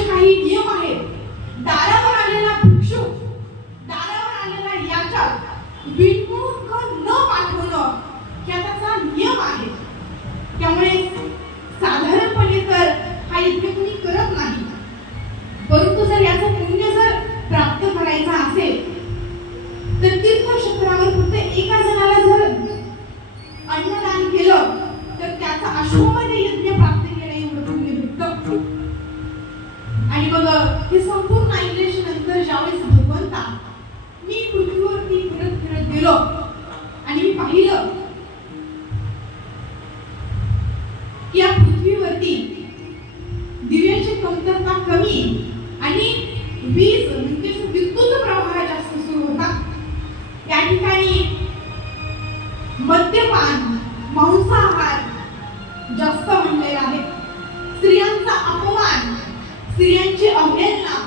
असे काही नियम आहेत. दारावर आलेला भिक्षू, दारावर आलेला याचक बिनमुख न पाठवणं हा त्याचा नियम आहे. त्यामुळे साधारणपणे तर हा यज्ञ कोणी करत नाही. परंतु जर याचं पुण्य जर प्राप्त करायचं असेल तर तीर्थक्षेत्रावर फक्त एका जणाला जर अन्नदान केलं तर त्याचा अश्वमेध यज्ञ प्राप्त केलं एवढं पुण्य भेटतं. आणि मग हे संपूर्ण ऐकल्याच्या नंतर ज्यावेळेस भगवंता मी पृथ्वीवरती फिरत फिरत गेलो आणि मी पाहिलं की या पृथ्वीवरती दिव्याची कमतरता कमी आणि वीज म्हणजे विद्युत प्रवाह जास्त सुरू होता. या ठिकाणी मद्यपान, मांसाहार जास्त म्हणलेला आहे. स्त्रियांचा अपमान, स्त्रियांची अवहेलना